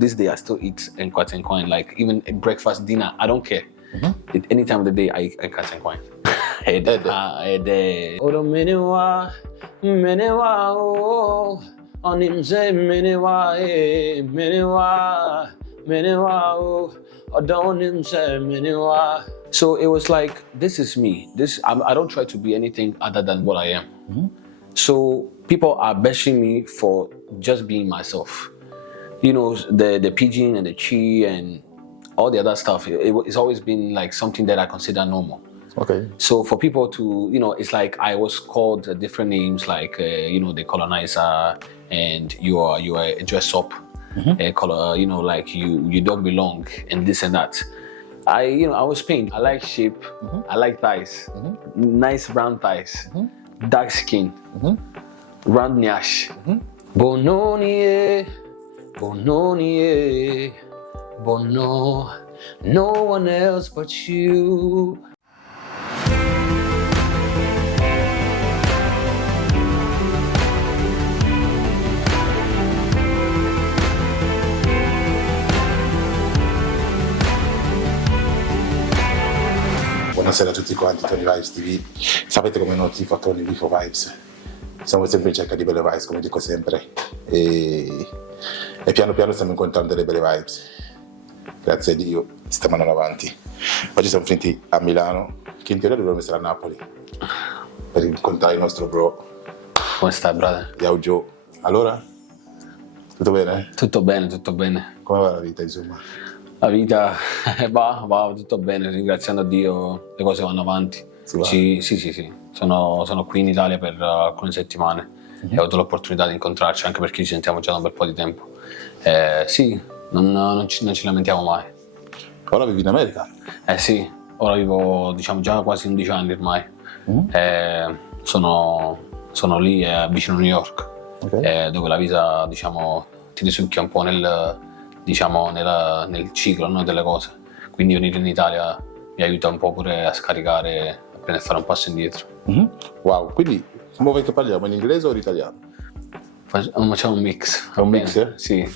this day, I still eat nkwatenkwan. Like even breakfast, dinner, I don't care. Any time of the day, I eat nkwatenkwan. Odo menewa, oh, onimze menewa, menewa, oh, odonimze menewa. So it was like, this is me. I don't try to be anything other than what I am. So people are bashing me for just being myself. You know, the pidgin and the Twi and all the other stuff. It's always been like something that I consider normal. Okay. So for people to, you know, it's like I was called different names, like you know, the colonizer, and you are a dress up, color, you know, like you don't belong, and this and that. I was pained. I like shape. I like thighs, nice brown thighs, dark skin, round nyash. Bononie, bono, no one else but you. Buonasera a tutti quanti, Tony Vibes TV. Sapete come non tifo a Tony Bifo Vibes. Siamo sempre in cerca di belle vibes, come dico sempre. E piano piano stiamo incontrando delle belle vibes. Grazie a Dio, stiamo andando avanti. Oggi siamo finiti a Milano, che in teoria dovremmo essere a Napoli, per incontrare il nostro bro. Come stai, brother? Yaw Gio. Allora? Tutto bene? Tutto bene, tutto bene. Come va la vita, insomma? La vita va tutto bene, ringraziando Dio le cose vanno avanti. Sì. Sono qui in Italia per alcune settimane e ho avuto l'opportunità di incontrarci, anche perché ci sentiamo già da un bel po' di tempo. Sì, non ci lamentiamo mai. Ora vivi in America? Sì, ora vivo diciamo già quasi 11 anni ormai. Sono lì vicino a New York, dove la vita diciamo ti risucchia un po' nel ciclo, no, delle cose. Quindi venire in Italia mi aiuta un po' pure a scaricare, a fare un passo indietro. Wow, quindi come vuoi che parliamo, in inglese o in italiano? Facciamo un mix. Un mix, eh? Sì.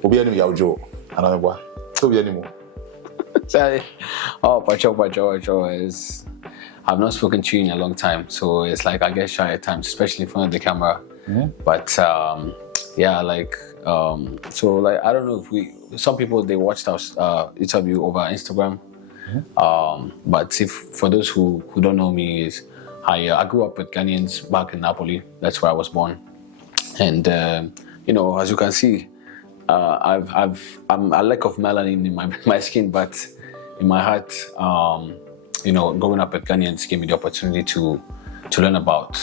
Ubiani Yaw Gio, allora qua. Tu vieni mu. Oh, pacho. I've not spoken to you in a long time, so it's like I get shy at times, especially in front of the camera. But yeah, like so like I don't know if some people they watched our interview over Instagram. But for those who don't know me, I grew up with Ghanaians back in Napoli. That's where I was born, and you know, as you can see, I'm a lack of melanin in my skin, but in my heart, you know, growing up with Ghanaians gave me the opportunity to learn about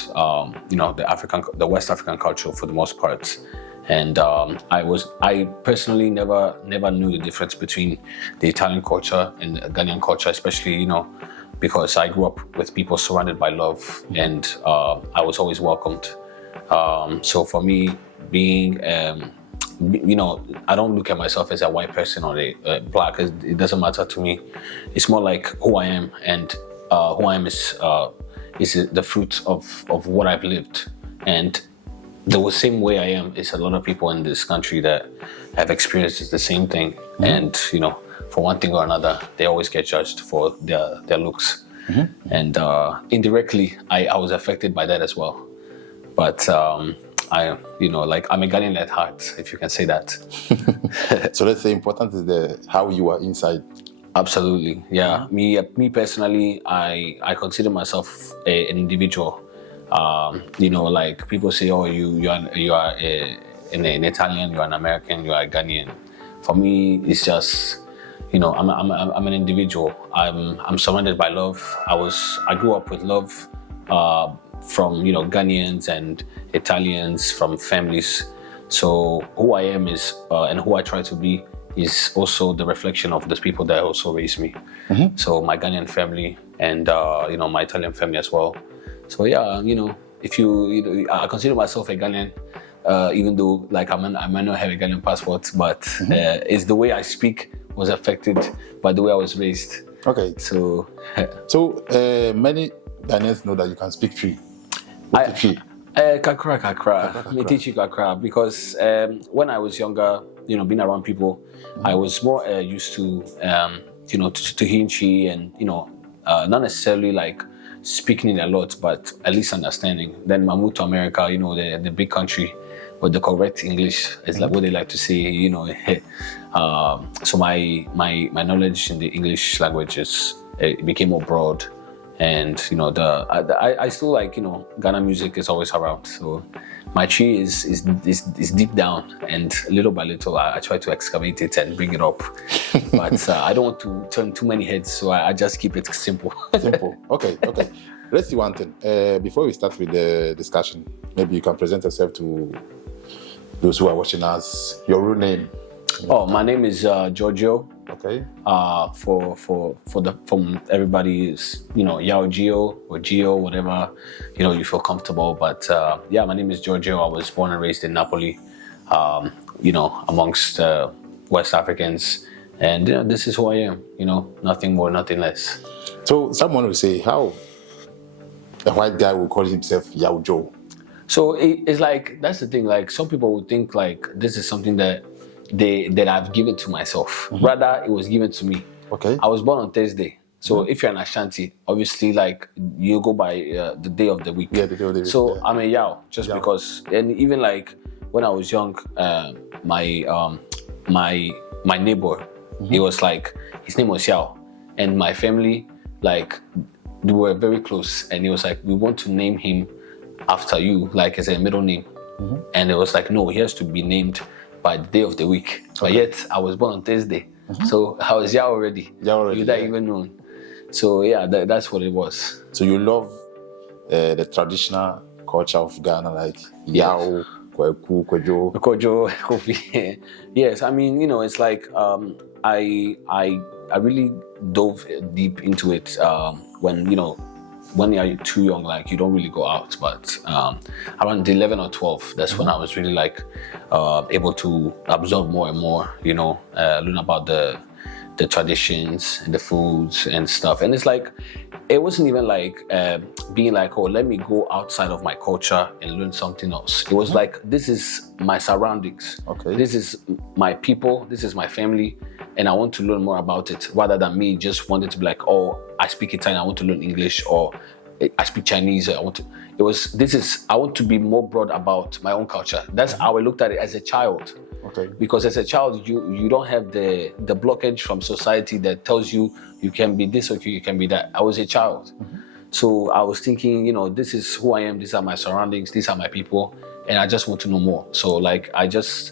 you know, the West African culture for the most part. And I personally never knew the difference between the Italian culture and the Ghanaian culture, especially, you know, because I grew up with people surrounded by love, and I was always welcomed. So for me, being, you know, I don't look at myself as a white person or a black. It doesn't matter to me. It's more like who I am, and who I am is the fruit of what I've lived. And the same way I am is a lot of people in this country that have experienced the same thing. And, you know, for one thing or another, they always get judged for their looks. And indirectly, I was affected by that as well. But you know, like I'm a Ghanaian at heart, if you can say that. So let's say important is how you are inside. Absolutely, yeah. Me personally, I consider myself an individual. You know, like people say, oh, you are an Italian, you are an American, you are a Ghanaian. For me, it's just, you know, I'm an individual. I'm surrounded by love. I grew up with love from, you know, Ghanaians and Italians, from families. So who I am is and who I try to be is also the reflection of those people that also raised me. So my Ghanaian family and you know, my Italian family as well. So yeah, you know, I consider myself a Ghanaian, even though like I might not have a Ghanaian passport, but it's the way I speak was affected by the way I was raised. Okay. So many Ghanaians know that you can speak Twi. Kakra. Metichi kakra. Because when I was younger, being around people, I was more used to, to Hinchi and, not necessarily like speaking it a lot, but at least understanding. Then I moved to America, the big country with the correct English is like what they like to say, so my knowledge in the English language it became more broad. And I still like Ghana music is always around, so my tree is deep down, and little by little I try to excavate it and bring it up, but I don't want to turn too many heads, so I just keep it simple. Simple. Okay. Let's see one thing. Before we start with the discussion, maybe you can present yourself to those who are watching us. Your real name. Oh, my name is Giorgio. Okay. From everybody is Yaw Gio or Gio, whatever you feel comfortable. But my name is Giorgio. I was born and raised in Napoli, amongst West Africans, and this is who I am. Nothing more, nothing less. So someone will say, how a white guy will call himself Yaw Gio? So it's like, that's the thing. Like, some people would think like this is something that I've given to myself. Rather, it was given to me. Okay. I was born on Thursday. So if you're an Ashanti, obviously, like, you go by the day of the week. Yeah, the day of the week. So yeah. I'm a Yaw because, and even like when I was young, my neighbor, he was like, his name was Yaw, and my family, like, they were very close, and he was like, we want to name him after you, like as a middle name. And it was like, no, he has to be named by the day of the week. But yet I was born on Thursday, so I was Yaw already. Without even knowing. So yeah, that's what it was. So you love the traditional culture of Ghana, like Yaw, Kweku, Kwejo. Kojo, Kofi. Yes, I mean, it's like I really dove deep into it when you're too young, like, you don't really go out. But around 11 or 12, that's when I was really like able to absorb more and more, learn about the traditions and the foods and stuff. And it's like, it wasn't even like being like, oh, let me go outside of my culture and learn something else. It was like, this is my surroundings. Okay. This is my people. This is my family. And I want to learn more about it, rather than me just wanting to be like, oh, I speak Italian, I want to learn English, or I speak Chinese. I want to be more broad about my own culture. That's how I looked at it as a child. Okay. Because as a child, you don't have the blockage from society that tells you can be this or you can be that. I was a child. So I was thinking, this is who I am, these are my surroundings, these are my people, and I just want to know more. So like, I just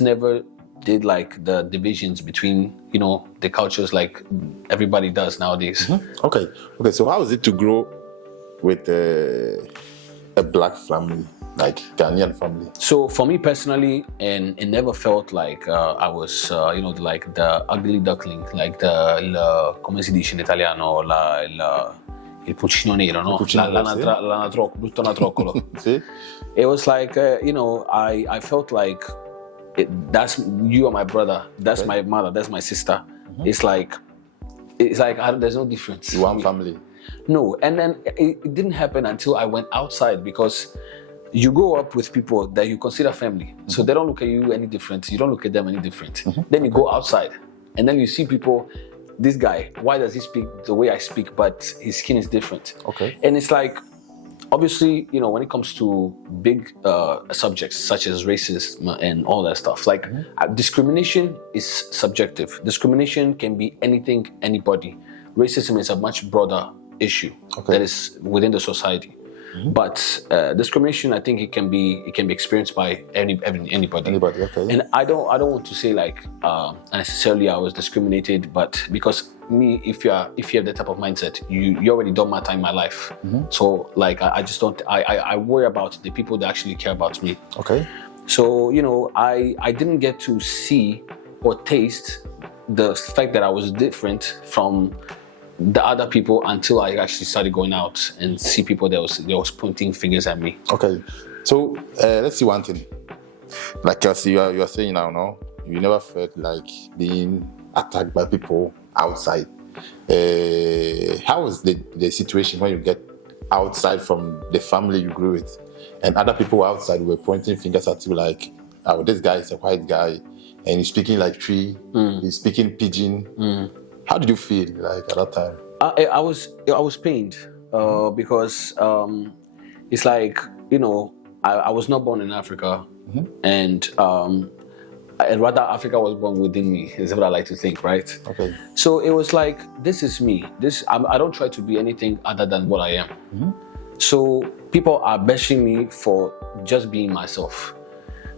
never did like the divisions between the cultures like everybody does nowadays. Okay. So how is it to grow with a black family, like Ghanaian family? So for me personally, and it never felt like I was like the ugly duckling, like come si dice in italiano, il pulcino nero, no? Brutto natroccolo. See? It was like I felt like that's you are my brother, that's my mother, that's my sister. It's like there's no difference. One family. No, and then it didn't happen until I went outside, because you grow up with people that you consider family, so they don't look at you any different, you don't look at them any different. Then you go outside, and then you see people, this guy, why does he speak the way I speak, but his skin is different? Okay. And it's like, obviously, when it comes to big subjects such as racism and all that stuff, like discrimination is subjective. Discrimination can be anything, anybody. Racism is a much broader issue that is within the society. But discrimination, I think it can be experienced by anybody. Anybody, okay. And I don't want to say like necessarily I was discriminated, but because me, if you have that type of mindset, you already don't matter in my life. So like I just don't. I worry about the people that actually care about me. Okay. So I didn't get to see or taste the fact that I was different from the other people until I actually started going out and see people that was pointing fingers at me. Okay, so let's see one thing. Like you are saying now, no, you never felt like being attacked by people outside. How was the situation when you get outside from the family you grew with, and other people outside were pointing fingers at you like, oh, this guy is a white guy, and he's speaking like Twi, he's speaking Pidgin. How did you feel like at that time? I was pained because it's like, you know, I was not born in Africa, and rather Africa was born within me, is what I like to think, right? Okay. So it was like, this is me. I don't try to be anything other than what I am. So people are bashing me for just being myself.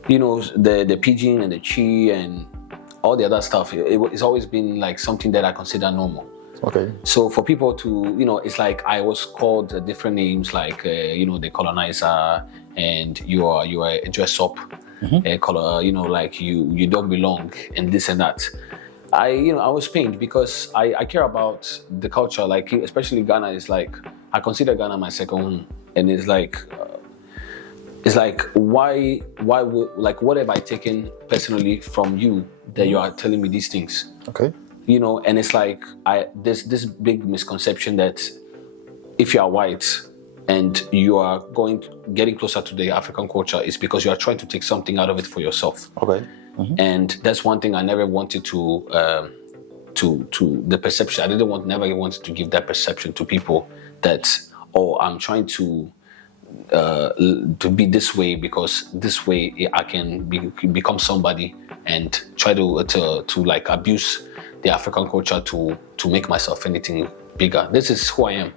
You know, the Pidgin and the Twi and all the other stuff, it's always been like something that I consider normal. Okay. So for people to, you know, it's like I was called different names, like, you know, the colonizer, and you are a dress up, color, you know, like you don't belong, and this and that. I was pained because I care about the culture, like especially Ghana is like, I consider Ghana my second home, and it's like why would, like, what have I taken personally from you that you are telling me these things? Okay. You know, and it's like there's this big misconception that if you are white and you are getting closer to the African culture, it's because you are trying to take something out of it for yourself. Okay. And that's one thing I never wanted to the perception. I never wanted to give that perception to people that, oh, I'm trying to be this way because this way I can become somebody, and try to like abuse the African culture to make myself anything bigger. This is who I am.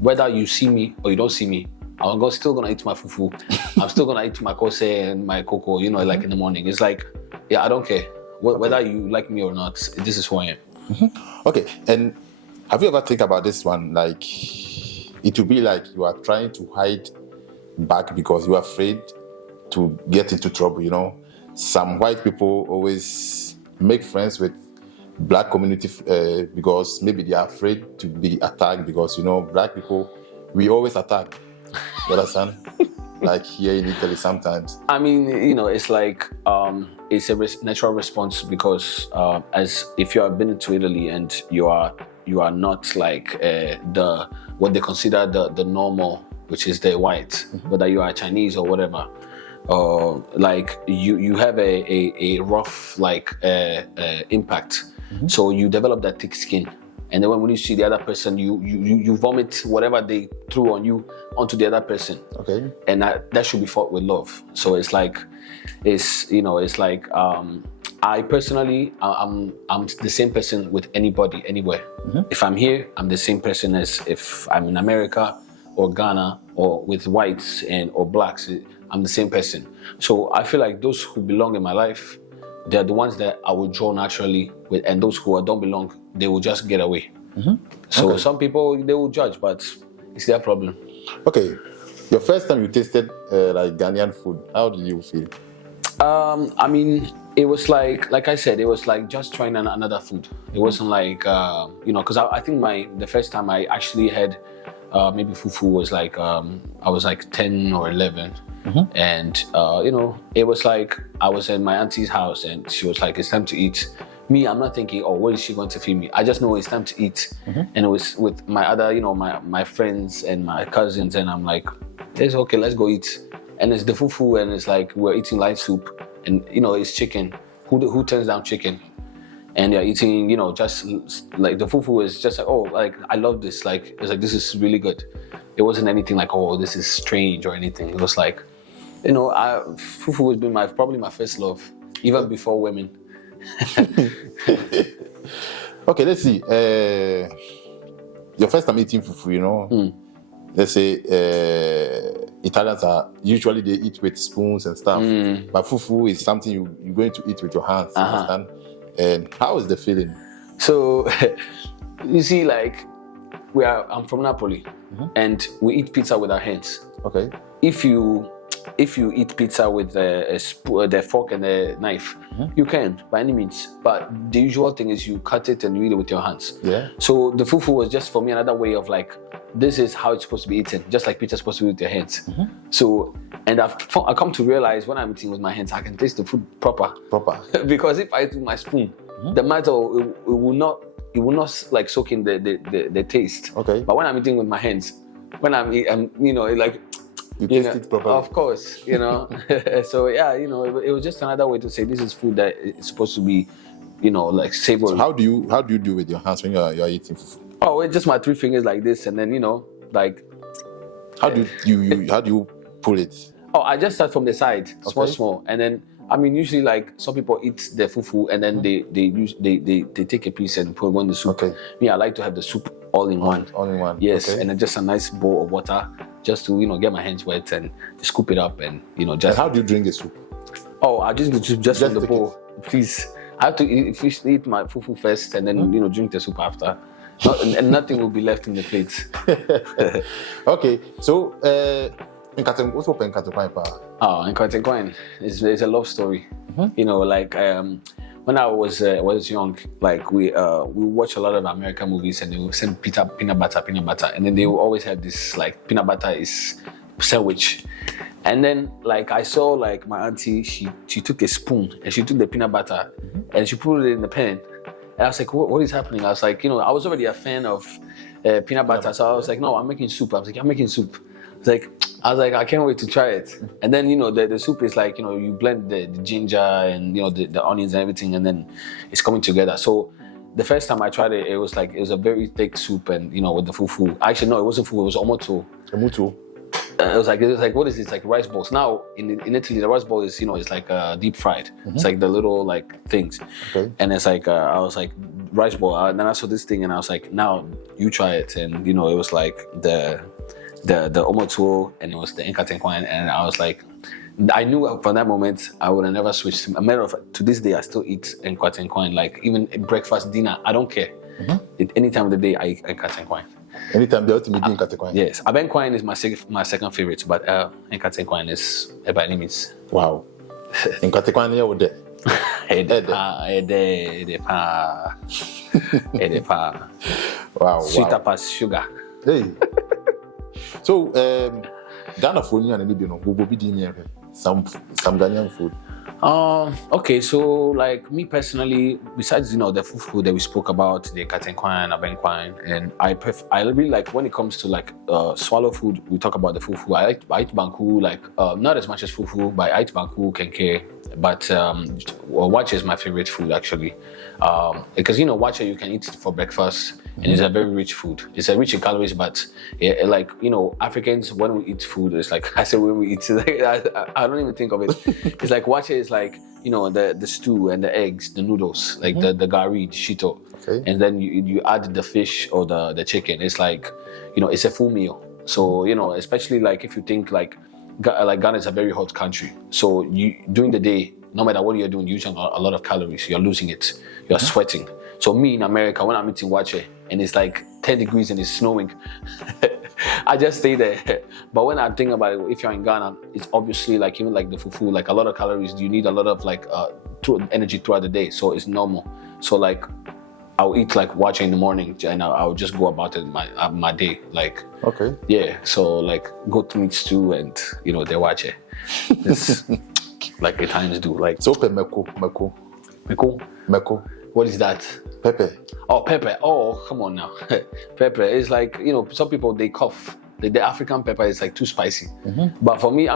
Whether you see me or you don't see me, I'm still gonna eat my fufu. I'm still gonna eat my kose and my cocoa, you know, like in the morning. It's like, yeah, I don't care. Whether you like me or not, this is who I am. Okay, and have you ever think about this one? Like, it will be like you are trying to hide back because you are afraid to get into trouble, you know? Some white people always make friends with black community because maybe they are afraid to be attacked because, you know, black people, we always attack. You understand? Like here in Italy sometimes. I mean, you know, it's like it's a natural response because as if you have been to Italy and you are not like what they consider the normal, which is the white, whether you are Chinese or whatever, like you have a rough like impact. So you develop that thick skin, and then when you see the other person, you vomit whatever they threw on you onto the other person. Okay. And that should be fought with love. So it's like, I personally, I'm the same person with anybody, anywhere. If I'm here, I'm the same person as if I'm in America or Ghana or with whites or blacks. I'm the same person. So I feel like those who belong in my life, they're the ones that I will draw naturally with, and those who don't belong, they will just get away. So some people, they will judge, but it's their problem. Okay, your first time you tasted like Ghanaian food, how did you feel? I mean, it was like I said, it was like just trying another food. It wasn't like, you know, because I think the first time I actually had maybe fufu was like, I was like 10 or 11. And, you know, it was like I was at my auntie's house and she was like, it's time to eat. Me, I'm not thinking, oh, what is she going to feed me? I just know it's time to eat. And it was with my other, you know, my friends and my cousins, and I'm like, it's okay, let's go eat. And it's the fufu, and it's like we're eating light soup, and you know, it's chicken. Who turns down chicken? And they're eating, you know, just like the fufu is just like, oh, like I love this. Like it's like, this is really good. It wasn't anything like, oh, this is strange or anything. It was like, you know, fufu has been probably my first love, even before women. Okay, let's see. Your first time eating fufu, you know, let's say Italians are usually they eat with spoons and stuff, but fufu is something you're going to eat with your hands. You understand? And how is the feeling? So, you see, like I'm from Napoli, and we eat pizza with our hands. Okay. If you eat pizza with the fork and the knife, you can by any means. But the usual thing is you cut it and you eat it with your hands. Yeah. So the fufu was just for me another way of like, this is how it's supposed to be eaten, just like pizza is supposed to be with your hands. So, and I come to realize when I'm eating with my hands, I can taste the food proper. Because if I eat with my spoon, the matter it will not like soak in the taste. Okay. But when I'm eating with my hands, when I'm you know, like You taste it properly. Of course, So yeah, it was just another way to say this is food that is supposed to be, like savory. So how do you do with your hands when you're eating fufu? Oh, it's just my 3 fingers like this, and then like. How do you pull it? Oh, I just start from the side, small, and then usually like some people eat the fufu and then they take a piece and put one in the soup. Okay. Me, I like to have the soup all in one. All in one. Yes, okay. and then just a nice bowl of water, just to get my hands wet and scoop it up and just. And how do you drink the soup? Oh, I just from the bowl, please. I have to eat my fufu first and then drink the soup after. And nothing will be left in the plate. Okay, so what's up in Katekwan? Oh, in Katekwan, it's a love story. Like when I was young, like we watch a lot of American movies and they will send peanut butter, and then they will always have this like peanut butter is sandwich. And then like I saw like my auntie, she took a spoon and she took the peanut butter and she put it in the pan. And I was like, what is happening? I was like, I was already a fan of peanut butter. So I was like, no, I'm making soup. I was like, I'm making soup. I was like, I can't wait to try it. And then, the soup is like, you blend the ginger and, the onions and everything, and then it's coming together. So the first time I tried it, it was a very thick soup and, with the fufu. Actually, no, it wasn't fufu, it was omoto. Omoto. It was like, what is it? It's like rice balls. Now in Italy, the rice ball is it's like deep fried. It's like the little like things. Okay. And it's like I was like rice ball. And then I saw this thing and I was like, now you try it. And it was like the omoto and it was the Nkatenkwan. And I was like, I knew from that moment I would have never switched. A matter of fact, to this day I still eat Nkatenkwan. Like even breakfast, dinner, I don't care. Any time of the day I eat Nkatenkwan. Anytime the ultimate in Katekwan. Yes, Abenkwan is my second favorite, but Nkatenkwan is by any means. Wow. In Katekwan, you're there. Wow. Sweeter past sugar. Hey. So, Ghana food, some Ghanaian food. Okay, so like me personally, besides the fufu that we spoke about, the katenkwan, abenkwan, and I really like when it comes to like swallow food. We talk about the fufu. I eat banku, like not as much as fufu, but I eat banku, kenke. But wache is my favorite food actually, because wache you can eat it for breakfast. And it's a very rich food. It's rich in calories, but like Africans, when we eat food, it's like I said when we eat. Like, I don't even think of it. It's like wache is like the stew and the eggs, the noodles, like the gari, the shito, and then you add the fish or the chicken. It's like it's a full meal. So especially like if you think like Ghana is a very hot country, so during the day, no matter what you're doing, you're using a lot of calories. You're losing it. You're sweating. So me in America, when I'm eating wache and it's like 10 degrees and it's snowing, I just stay there. But when I think about it, if you're in Ghana, it's obviously like even like the fufu, like a lot of calories. You need a lot of like energy throughout the day, so it's normal. So like I'll eat like wache in the morning and I'll just go about it my day. Like yeah. So like goat meat stew and the wache. It's like Italians do. Like so meko. What is that? Pepper. Oh, pepper. Oh, come on now. Pepper is like, some people, they cough. The African pepper is like too spicy. But for me,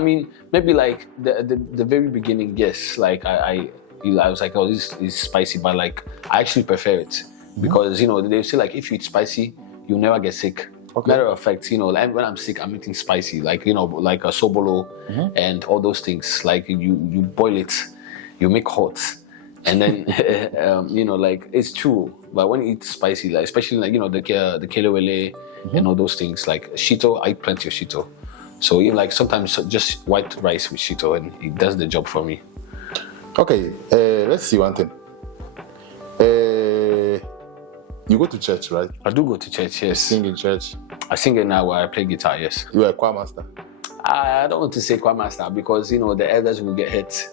maybe like the very beginning, yes. Like I was like, oh, this is spicy. But like, I actually prefer it. Because, they say like, if you eat spicy, you'll never get sick. Matter of fact, like when I'm sick, I'm eating spicy. Like, like a sobolo and all those things. Like you boil it, you make hot. And then, like it's true. But when you eat spicy, like especially like the kelewele and all those things, like shito, I eat plenty of shito. So like sometimes just white rice with shito, and it does the job for me. Okay, let's see one thing. You go to church, right? I do go to church. Yes. You sing in church. I sing it now where I play guitar. Yes. You are a choir master. I don't want to say choir master because the elders will get hurt.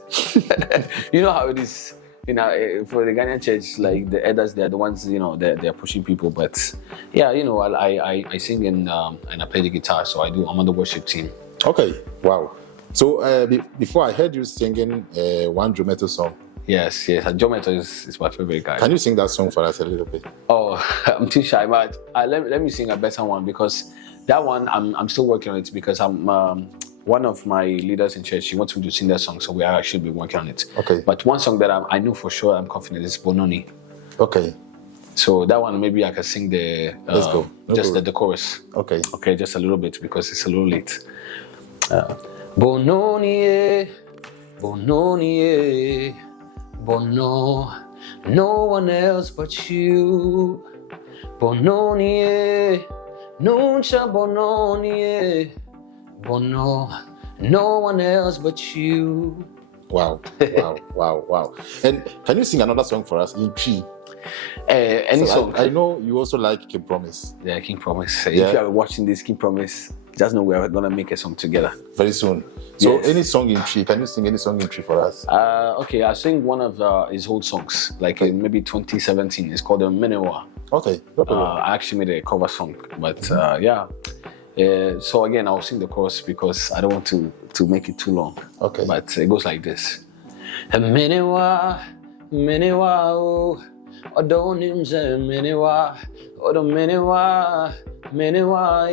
You know how it is. For the Ghanaian church, like the elders, they're the ones, they're pushing people. But yeah, I sing and I play the guitar, so I'm on the worship team. Okay, wow. So before I heard you singing one Jometo song. Yes, Jometo is my favorite guy. Can you sing that song for us a little bit? Oh, I'm too shy, but let me sing a better one because that one I'm still working on it because I'm one of my leaders in church, she wants me to sing that song, so we are actually be working on it. Okay. But one song that I know for sure, I'm confident, is Bononi. Okay. So that one, maybe I can sing the Let's go. just the chorus. Okay. Okay, just a little bit because it's a little late. Bononi, Bononi, Bono, no one else but you. Bononi, Nuncha Bononi, Bono, no one else but you. Wow. Wow. And can you sing another song for us in Twi? Any song? I know you also like King Promise. Yeah, King Promise. Yeah. If you are watching this King Promise, just know we are gonna make a song together Very soon. So Yes. any song in Twi, can you sing any song in Twi for us? Okay, I sing one of his old songs, like maybe 2017. It's called Menewa. Okay. No problem. I actually made a cover song, but yeah. So again, I'll sing the chorus because I don't want to make it too long. Okay. But it goes like this. Menewa, Menewa, oh, Odonim ze Menewa, Odo Menewa, Menewa,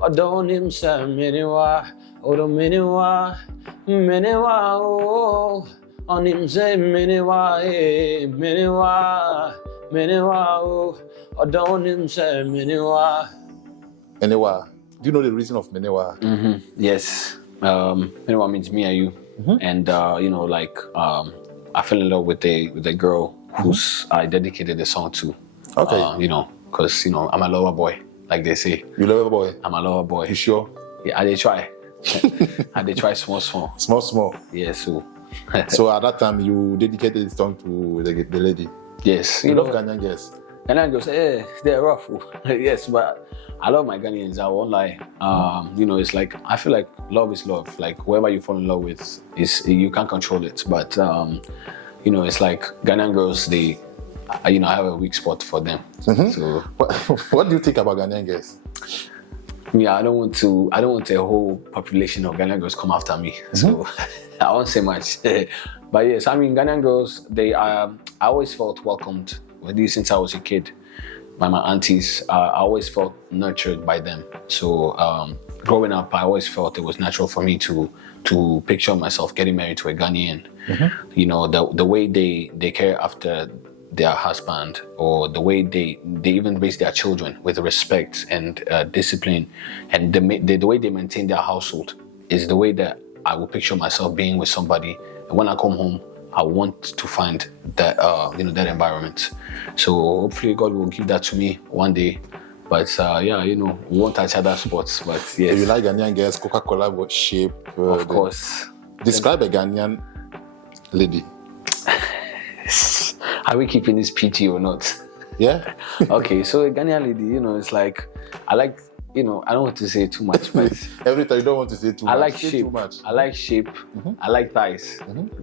Odonim ze Menewa, Odo Menewa, Menewa, oh, Onim ze Menewa, Menewa, Menewa, oh, Odonim ze Menewa. Menewa. Do you know the reason of Menewa? Yes. Menewa means me and you. And I fell in love with a girl who's I dedicated the song to. Okay. Because I'm a lover boy, like they say. You love a boy? I'm a lover boy. You sure? Yeah, I did try. I did try small. Small. Yeah, so. So at that time, you dedicated the song to the lady. Yes. You love Ghanaian girls? Ghanaian girls, they're rough. Yes, but I love my Ghanaians. I won't lie. It's like I feel like love is love. Like whoever you fall in love with is you can't control it. But it's like Ghanaian girls. They, I have a weak spot for them. So What do you think about Ghanaian girls? yeah, I don't want a whole population of Ghanaian girls come after me. So I won't say much. But yes, I mean Ghanaian girls. I always felt welcomed with these since I was a kid. By my aunties, I always felt nurtured by them. So growing up, I always felt it was natural for me to picture myself getting married to a Ghanaian. The way they care after their husband, or the way they even raise their children with respect and discipline, and the way they maintain their household is the way that I will picture myself being with somebody. And when I come home, I want to find that that environment. So hopefully God will give that to me one day. But we won't touch other spots. But yes, If you like Ghanaian girls, Coca-Cola, what shape? of course. Describe a Ghanaian lady. Are we keeping this PG or not? Yeah. Okay, so a Ghanaian lady, it's like I like. I don't want to say too much, but Every time you don't want to say too much. I like Say shape. Too much. I like shape. I like thighs.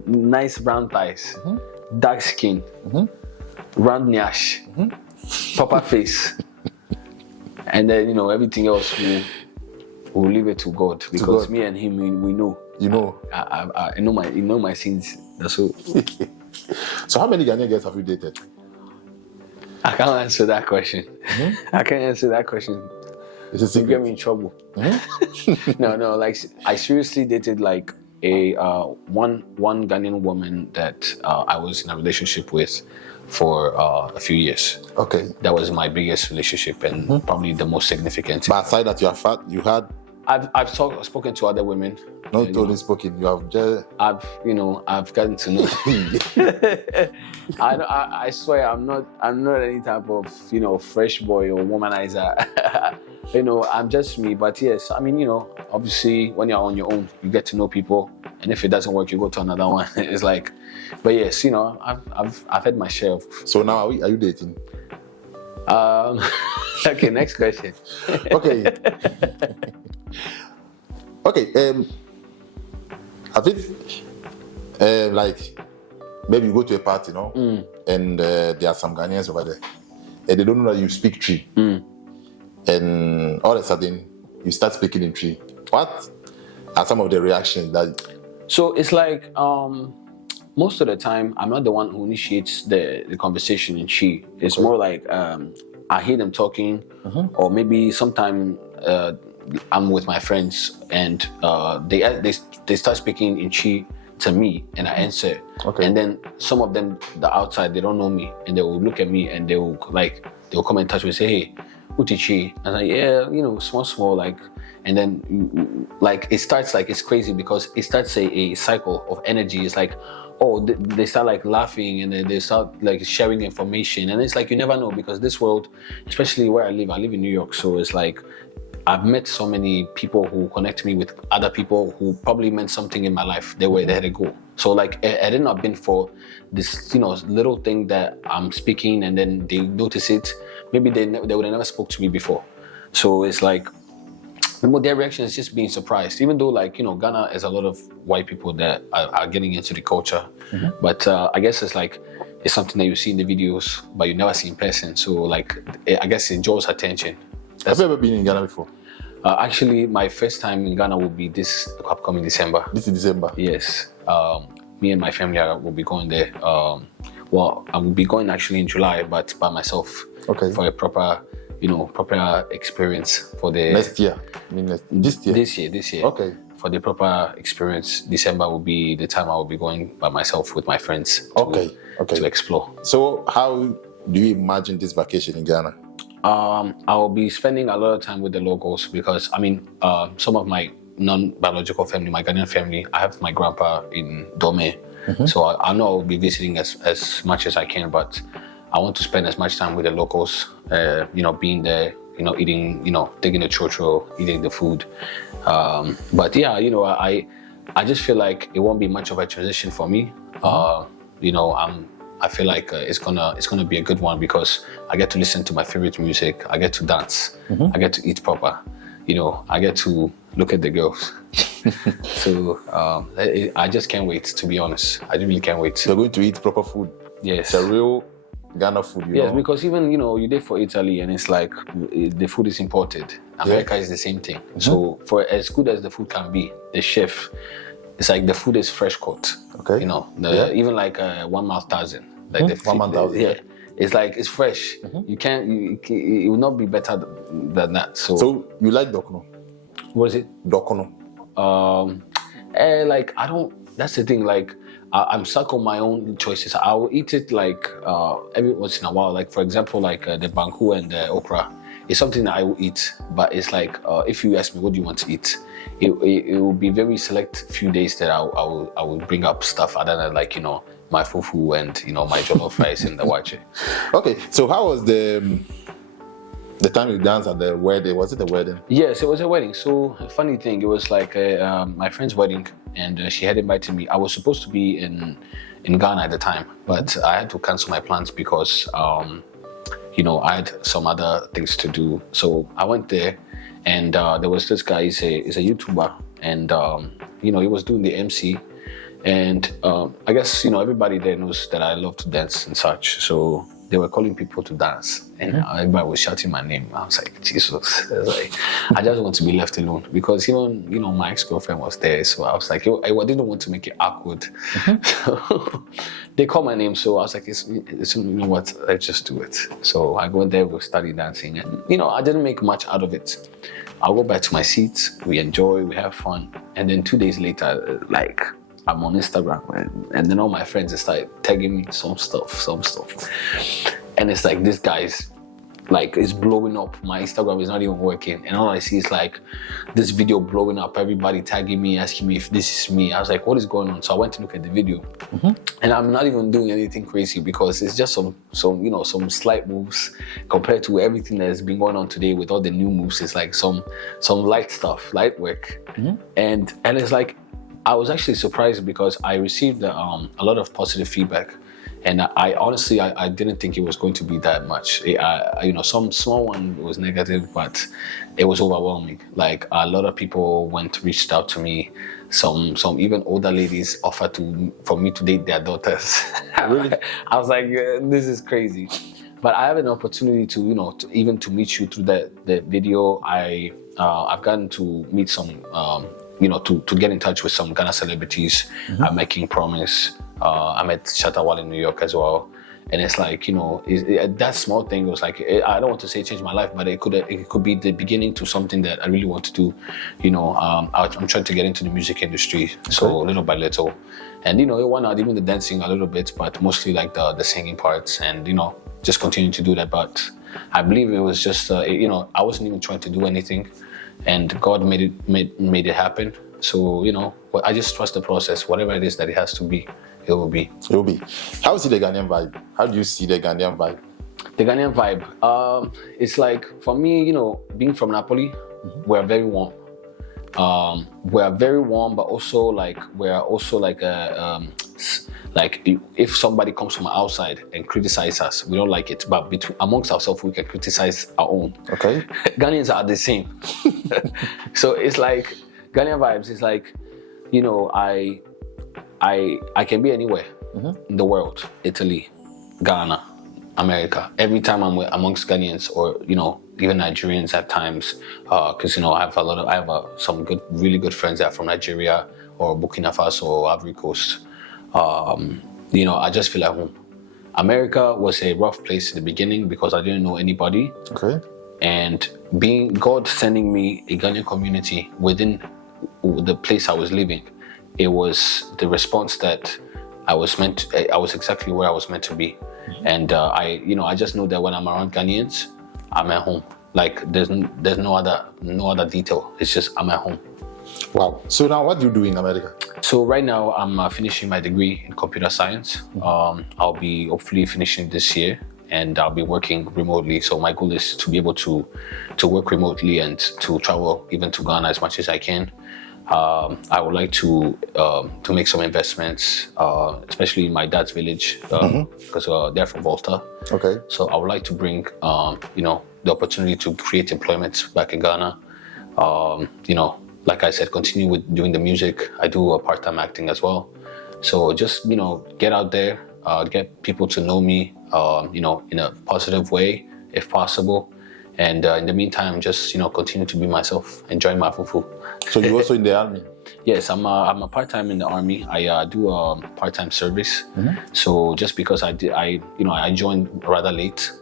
Nice brown thighs. Dark skin. Round nyash. Proper face. And then, everything else we'll leave it to God. Because God. me and him, we know. You know. I know my sins. That's all. So how many Ghanaian girls have you dated? I can't answer that question. I can't answer that question. It's a You secret. get me in trouble. No. Like I seriously dated like a one Ghanaian woman that I was in a relationship with for a few years. Okay. That was my biggest relationship and probably the most significant. But aside that, you had I've spoken to other women. not only spoken. You have just. I've gotten to know. I swear I'm not any type of fresh boy or womanizer. I'm just me. But yes, I mean obviously when you're on your own, you get to know people, and if it doesn't work, you go to another one. It's like, but yes, I've had my share of. So now are you dating? Okay, next question. Okay. Okay. I think like maybe you go to a party, and there are some Ghanaians over there, and they don't know that you speak Twi, and all of a sudden you start speaking in Twi. What are some of the reactions that? So it's like most of the time I'm not the one who initiates the conversation in Twi. It's more like I hear them talking, or maybe sometime I'm with my friends, and they start speaking in Twi to me, and I answer. Okay. And then some of them, the outside, they don't know me, and they will look at me, and they'll come in touch with, say, hey, Uti Twi? And I'm like, yeah, small, like. And then, like, it starts like it's crazy because it starts a cycle of energy. It's like, oh, they start like laughing, and then they start like sharing information, and it's like you never know, because this world, especially where I live in New York, so it's like I've met so many people who connect me with other people who probably meant something in my life. They had to go. So like, had it not been for this, little thing that I'm speaking, and then they notice it, maybe they would have never spoke to me before. So it's like, their reaction is just being surprised, even though, like, Ghana is a lot of white people that are getting into the culture. But I guess it's something that you see in the videos, but you never see in person. So like, I guess it draws attention. Have you ever been in Ghana before? Actually, my first time in Ghana will be this upcoming December. This is December? Yes. Me and my family will be going there. Well, I will be going actually in July, but by myself. Okay. For a proper experience for the next year. I mean, this year. This year. Okay. For the proper experience, December will be the time I will be going by myself with my friends. To explore. So, how do you imagine this vacation in Ghana? I will be spending a lot of time with the locals, because some of my non-biological family, my Ghanaian family, I have my grandpa in Dome, so I know I'll be visiting as much as I can, but I want to spend as much time with the locals, being there, eating, taking the chocho, eating the food. But yeah, I just feel like it won't be much of a transition for me. I feel like it's gonna be a good one, because I get to listen to my favorite music, I get to dance, I get to eat proper, I get to look at the girls. So I just can't wait, to be honest. I really can't wait. You're going to eat proper food. Yes. It's a real Ghana food, Yes, because even, you did for Italy, and it's like the food is imported. America is the same thing. So for as good as the food can be, the chef, it's like the food is fresh cooked. Okay. Even like 1 month thousand. Like the 1 month thousand. Yeah. It's like, it's fresh. You can't, it will not be better than that. So you like dokono? What is it? Dokono. Like, I don't, that's the thing, like, I'm stuck on my own choices. I will eat it like every once in a while. Like, for example, like the banku and the okra. It's something that I will eat, but it's like, if you ask me, what do you want to eat? It will be very select few days that I will bring up stuff other than, like, my fufu and, my jollof rice and the wache. Okay, so how was the time you danced at the wedding? Was it a wedding? Yes, it was a wedding. So, funny thing, it was like my friend's wedding, and she had invited me. I was supposed to be in Ghana at the time, but I had to cancel my plans because, I had some other things to do. So I went there, and there was this guy. He's a YouTuber, and he was doing the MC, and I guess everybody there knows that I love to dance and such. So they were calling people to dance, and everybody was shouting my name. I was like, Jesus! I was like, I just want to be left alone, because even my ex-girlfriend was there, so I was like, I didn't want to make it awkward. So they called my name, so I was like, it's you know what? Let's just do it. So I go there, we study dancing, and I didn't make much out of it. I'll go back to my seat. We enjoy, we have fun, and then 2 days later, like, I'm on Instagram, and then all my friends started tagging me some stuff, and it's like, this guy's like, it's blowing up. My Instagram is not even working, and all I see is like this video blowing up, everybody tagging me, asking me if this is me. I was like, what is going on? So I went to look at the video, and I'm not even doing anything crazy, because it's just some slight moves compared to everything that has been going on today with all the new moves. It's like some light stuff, light work, and it's like, I was actually surprised, because I received a lot of positive feedback, and I honestly didn't think it was going to be that much. Some small one was negative, but it was overwhelming. Like, a lot of people reached out to me. Some even older ladies offered for me to date their daughters. Really? I was like, this is crazy. But I have an opportunity to even to meet you through the video. I've gotten to meet some. To get in touch with some Ghana celebrities. I'm making Promise. I met Shatawal in New York as well. And it's like, that small thing was like, I don't want to say it changed my life, but it could be the beginning to something that I really want to do. I'm trying to get into the music industry, so little by little. And, why not even the dancing a little bit, but mostly like the singing parts and, just continue to do that. But I believe it was just, I wasn't even trying to do anything, and God made it happen. So, I just trust the process. Whatever it is that it has to be, it will be. It will be. How is the Ghanaian vibe? How do you see the Ghanaian vibe? The Ghanaian vibe. It's like, for me, being from Napoli, we're very warm. We're very warm, but also like if somebody comes from outside and criticizes us, we don't like it. But amongst ourselves, we can criticize our own. Okay. Ghanaians are the same. So it's like Ghanaian vibes. It's like, I can be anywhere in the world, Italy, Ghana, America. Every time I'm amongst Ghanaians or, even Nigerians at times, because, I have some really good friends that are from Nigeria or Burkina Faso or Ivory Coast. I just feel at home. America was a rough place in the beginning because I didn't know anybody. Okay. And God sending me a Ghanaian community within the place I was living, it was the response that I was exactly where I was meant to be. And I just know that when I'm around Ghanaians, I'm at home. Like there's no other detail. It's just I'm at home. Wow. So now what do you do in America? So right now I'm finishing my degree in computer science. I'll be hopefully finishing this year, and I'll be working remotely. So my goal is to be able to work remotely and to travel even to Ghana as much as I can. I would like to make some investments, especially in my dad's village, because they're from Volta. Okay. So I would like to bring, the opportunity to create employment back in Ghana. Like I said, continue with doing the music. I do part-time acting as well. So just, get out there, get people to know me, in a positive way, if possible. And in the meantime, just, continue to be myself, enjoy my fufu. So you're also in the army? Yes, I'm a part-time in the army. I do part-time service. So just because I joined rather late,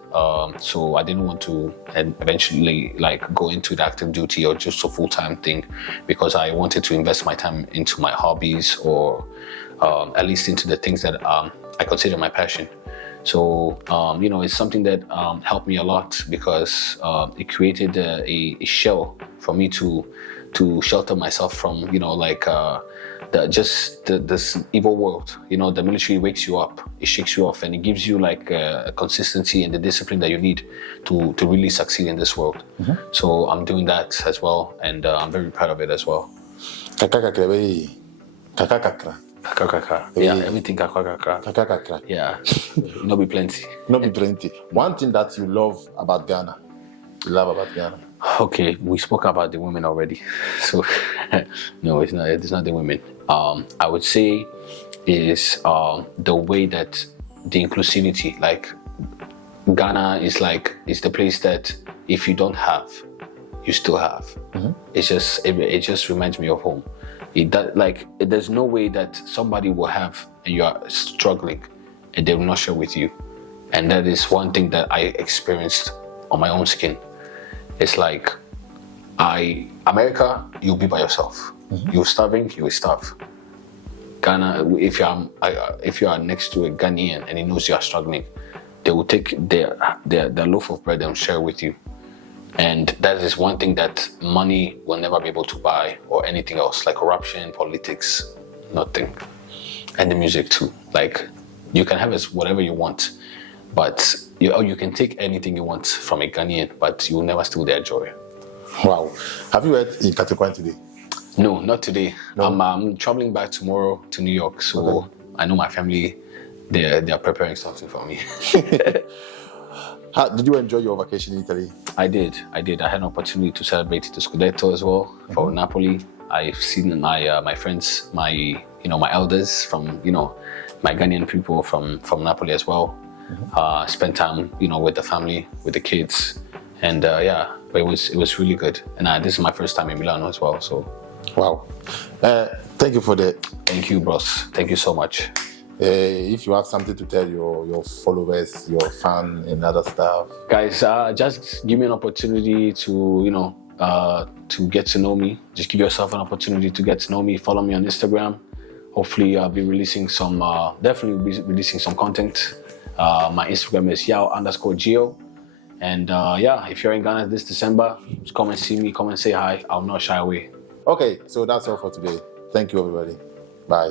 so I didn't want to eventually go into the active duty or just a full-time thing, because I wanted to invest my time into my hobbies, or at least into the things that I consider my passion. So, it's something that helped me a lot, because it created a shell for me to shelter myself from, this evil world. The military wakes you up, it shakes you off, and it gives you a consistency and the discipline that you need to really succeed in this world. So I'm doing that as well, and I'm very proud of it as well. Kakakakra. Kakakaka. Yeah, everything kakakaka. Kakakakra. Yeah, no be plenty. No be plenty. One thing that you love about Ghana. Okay, we spoke about the women already, so no, it's not the women. I would say is the way that the inclusivity, like Ghana is the place that if you don't have, you still have. It just reminds me of home. There's no way that somebody will have and you are struggling and they will not share with you. And that is one thing that I experienced on my own skin. It's like, America, you'll be by yourself. You're starving, you will starve. Ghana, if you are next to a Ghanaian and he knows you are struggling, they will take their loaf of bread and share with you. And that is one thing that money will never be able to buy, or anything else, like corruption, politics, nothing. And the music too. You can have whatever you want, but you can take anything you want from a Ghanaian, but you will never steal their joy. Wow. Have you heard in Katekwan today? No, not today. No. I'm traveling back tomorrow to New York, so I know my family, they are preparing something for me. Did you enjoy your vacation in Italy? I did. I had an opportunity to celebrate the Scudetto as well for Napoli. I've seen my friends, my elders from my Ghanaian people from Napoli as well. Spent time with the family, with the kids, and but it was really good. And this is my first time in Milano as well. So wow. Thank you for that. Thank you, bros. Thank you so much. If you have something to tell your followers, your fan, and other stuff. Guys, just give me an opportunity to, to get to know me. Just give yourself an opportunity to get to know me. Follow me on Instagram. Hopefully, I'll be releasing some, definitely be releasing some content. My Instagram is Yaw_Gio. And if you're in Ghana this December, just come and see me, come and say hi. I'll not shy away. Okay, so that's all for today. Thank you, everybody. Bye.